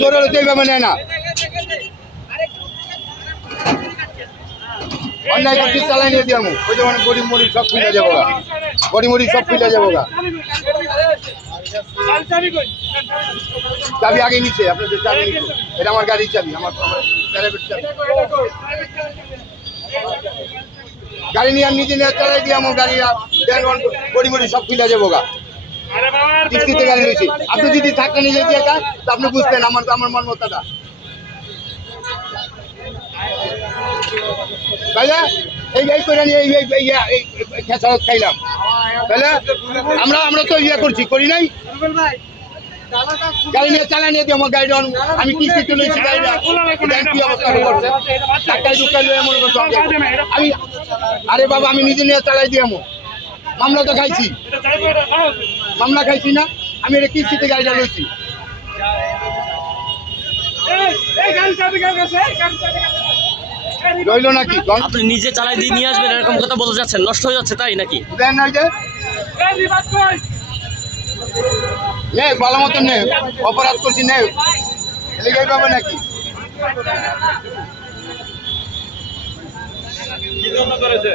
জোর এইভাবে নেয় না অন্যায় করছি চালাই নিয়ে দিয়ে ওই যেমন গরিব মরি সব খুলে যাব গা গরিব মরি সব খুলে যাব গা চাবি আগে নিচে আপনাদের চাবি এটা আমার গাড়ির চাবি আমার প্রাইভেট চাবি গাড়ি নিয়ে আমি নিজে নিয়ে চালাই দিয়ে আমার গাড়ি গড়ি মড়ি সব খুলে যাব গা। কিস্তিতে গাড়ি আপনি যদি থাকতেন নিজে দিয়ে তো আপনি বুঝতেন আমার আমার মন মতাটা। তাহলে এই এই করে নিয়ে এই এই এই খেসারত খাইলাম। তাহলে আমরা আমরা তো ইয়ে করছি করি নাই? গাড়ি নিয়ে চালা নিয়ে দিয়ে আমার অন- আমি কিস্তিতে লইছি গাড়িটা? কি অবস্থা করছে টাকায় ঢুকাই লয়ে আমি আরে বাবা আমি নিজে নিয়ে চালাই দিয়ে আমো মামলা তো খাইছি। মামলা খাইছি না আমি এটা কিস্তিতে গাড়িটা লইছি। রইল নাকি? আপনি নিজে চালাই দিয়ে নিয়ে আসবেন এরকম কথা বলতে যাচ্ছেন নষ্ট হয়ে যাচ্ছে তাই নাকি? দেন নাই যে। নে অপরাধ করছি নে। লেগে পাবে নাকি? কি করেছে